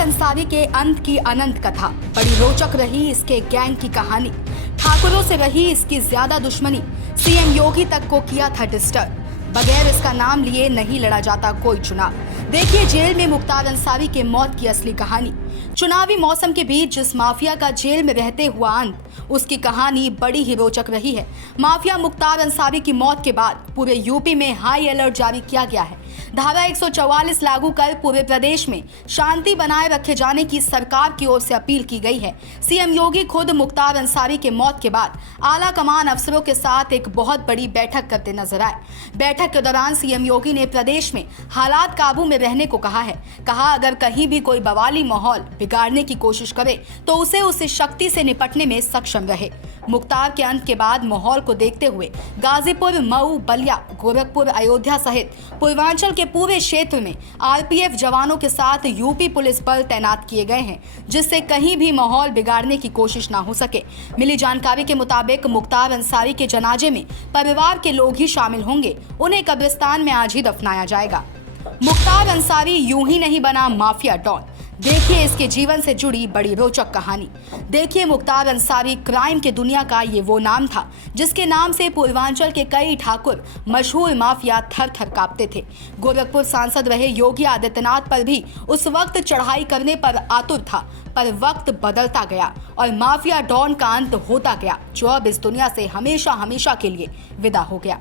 अंसारी के अंत की अनंत कथा। बड़ी रोचक रही इसके गैंग की कहानी। ठाकुरों से रही इसकी ज्यादा दुश्मनी। सीएम योगी तक को किया था डिस्टर्ब। बगैर इसका नाम लिए नहीं लड़ा जाता कोई चुनाव। देखिए जेल में मुख्तार अंसारी के मौत की असली कहानी। चुनावी मौसम के बीच जिस माफिया का जेल में रहते हुआ अंत, उसकी कहानी बड़ी ही रोचक रही है। माफिया मुख्तार अंसारी की मौत के बाद पूरे यूपी में हाई अलर्ट जारी किया गया है। धारा 144 लागू कर पूरे प्रदेश में शांति बनाए रखे जाने की सरकार की ओर से अपील की गई है। सीएम योगी खुद मुख्तार अंसारी के मौत के बाद आला कमान अफसरों के साथ एक बहुत बड़ी बैठक करते नजर आए। बैठक के दौरान सीएम योगी ने प्रदेश में हालात काबू में रहने को कहा है। कहा अगर कहीं भी कोई बवाली माहौल बिगाड़ने की कोशिश करे तो उसे शक्ति से निपटने में सक्षम रहे। मुख्तार के अंत के बाद माहौल को देखते हुए गाजीपुर, मऊ, बलिया, गोरखपुर, अयोध्या सहित पूर्वांचल के पूरे क्षेत्र में आरपीएफ जवानों के साथ यूपी पुलिस बल तैनात किए गए हैं, जिससे कहीं भी माहौल बिगाड़ने की कोशिश ना हो सके। मिली जानकारी के मुताबिक मुख्तार अंसारी के जनाजे में परिवार के लोग ही शामिल होंगे। उन्हें कब्रिस्तान में आज ही दफनाया जाएगा। मुख्तार अंसारी यूं ही नहीं बना माफिया डॉन। देखिए इसके जीवन से जुड़ी बड़ी रोचक कहानी। देखिए मुख्तार अंसारी क्राइम के दुनिया का ये वो नाम था जिसके नाम से पूर्वांचल के कई ठाकुर, मशहूर माफिया थर थर कांपते थे। गोरखपुर सांसद रहे योगी आदित्यनाथ पर भी उस वक्त चढ़ाई करने पर आतुर था, पर वक्त बदलता गया और माफिया डॉन का अंत होता गया, जो अब इस दुनिया से हमेशा हमेशा के लिए विदा हो गया।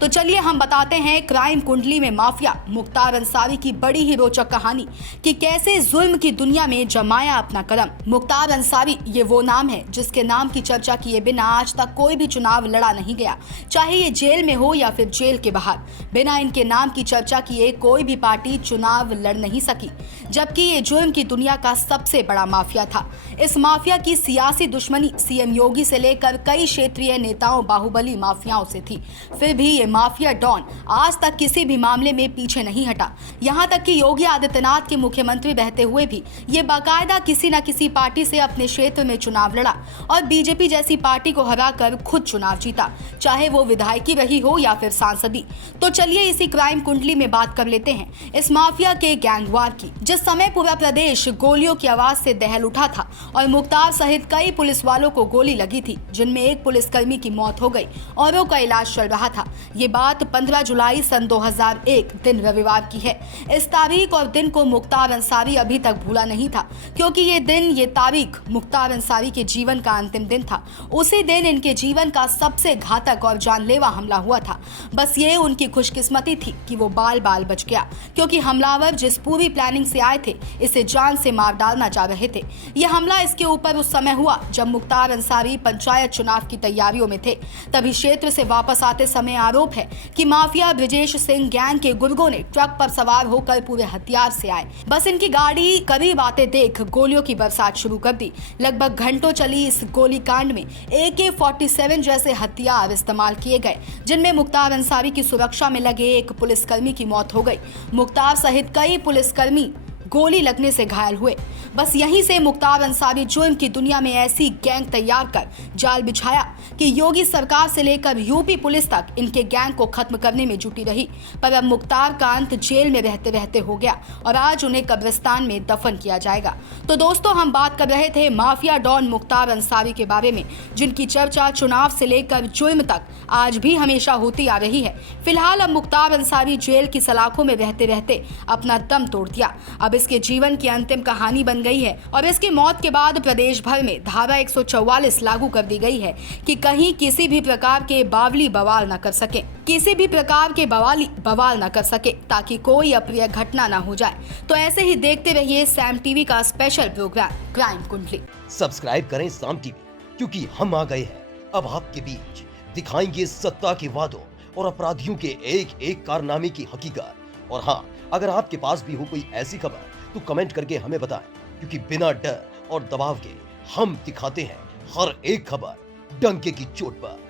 तो चलिए हम बताते हैं क्राइम कुंडली में माफिया मुख्तार अंसारी की बड़ी ही रोचक कहानी कि कैसे जुल्म की दुनिया में जमाया अपना कदम। मुख्तार अंसारी ये वो नाम है जिसके नाम की चर्चा किए बिना आज तक कोई भी चुनाव लड़ा नहीं गया, चाहे ये जेल में हो या फिर जेल के बाहर। बिना इनके नाम की चर्चा किए कोई भी पार्टी चुनाव लड़ नहीं सकी, जबकि ये जुल्म की दुनिया का सबसे बड़ा माफिया था। इस माफिया की सियासी दुश्मनी सीएम योगी से लेकर कई क्षेत्रीय नेताओं, बाहुबली माफियाओं से थी। फिर भी ये माफिया डॉन आज तक किसी भी मामले में पीछे नहीं हटा। यहाँ तक कि योगी आदित्यनाथ के मुख्यमंत्री रहते हुए भी ये बाकायदा किसी न किसी पार्टी से अपने क्षेत्र में चुनाव लड़ा और बीजेपी जैसी पार्टी को हराकर खुद चुनाव जीता, चाहे वो विधायकी रही हो या फिर सांसदी। तो चलिए इसी क्राइम कुंडली में बात कर लेते हैं इस माफिया के गैंगवार की। जिस समय पूरा प्रदेश गोलियों की आवाज से दहल उठा था और मुख्तार सहित कई पुलिस वालों को गोली लगी थी, जिनमें एक पुलिसकर्मी की मौत हो गई, औरों का इलाज चल रहा था। ये बात 15 जुलाई सन 2001 दिन रविवार की है। इस तारीख और दिन को मुख्तार अंसारी अभी तक भूला नहीं था, क्योंकि ये तारीख मुख्तार अंसारी के जीवन का अंतिम दिन था। उसी दिन इनके जीवन का सबसे घातक और जानलेवा हमला हुआ था। बस ये उनकी खुशकिस्मती थी कि वो बाल बाल बच गया, क्योंकि हमलावर जिस पूरी प्लानिंग से आए थे इसे जान से मार डालना चाह रहे थे। यह हमला इसके ऊपर उस समय हुआ जब मुख्तार अंसारी पंचायत चुनाव की तैयारियों में थे। तभी क्षेत्र से वापस आते समय आरोप है कि माफिया ब्रिजेश सिंह गैंग के गुर्गों ने ट्रक पर सवार होकर पूरे हथियार से आए। बस इनकी गाड़ी करीब आते देख गोलियों की बरसात शुरू कर दी। लगभग घंटों चली इस गोलीकांड में AK-47 जैसे हथियार इस्तेमाल किए गए, जिनमें मुख्तार अंसारी की सुरक्षा में लगे एक पुलिसकर्मी की मौत हो गई। मुख्तार सहित कई पुलिसकर्मी गोली लगने से घायल हुए। बस यहीं से मुख्तार अंसारी जुर्म की दुनिया में ऐसी गैंग तैयार कर जाल बिछाया कि योगी सरकार से लेकर यूपी पुलिस तक इनके गैंग को खत्म करने में जुटी रही। पर अब मुख्तार का अंत जेल में रहते रहते हो गया और आज उन्हें कब्रिस्तान में दफन किया जाएगा। तो दोस्तों हम बात कर रहे थे माफिया डॉन मुख्तार अंसारी के बारे में, जिनकी चर्चा चुनाव से लेकर जुर्म तक आज भी हमेशा होती आ रही है। फिलहाल अब मुख्तार अंसारी जेल की सलाखों में रहते रहते अपना दम तोड़ दिया। अब इसके जीवन की अंतिम कहानी बन गई है और इसकी मौत के बाद प्रदेश भर में धारा 144 लागू कर दी गई है कि कहीं किसी भी प्रकार के बावली बवाल न कर सके, किसी भी प्रकार के बवाली बवाल न कर सके, ताकि कोई अप्रिय घटना न हो जाए। तो ऐसे ही देखते रहिए सैम टीवी का स्पेशल प्रोग्राम क्राइम कुंडली। सब्सक्राइब करें साम टीवी, क्योंकि हम आ गए हैं अब आपके बीच। दिखाएंगे सत्ता के वादों और अपराधियों के एक एक कारनामे की हकीकत। और हाँ, अगर आपके पास भी हो कोई ऐसी खबर तो कमेंट करके हमें बताएं, क्योंकि बिना डर और दबाव के हम दिखाते हैं हर एक खबर डंके की चोट पर।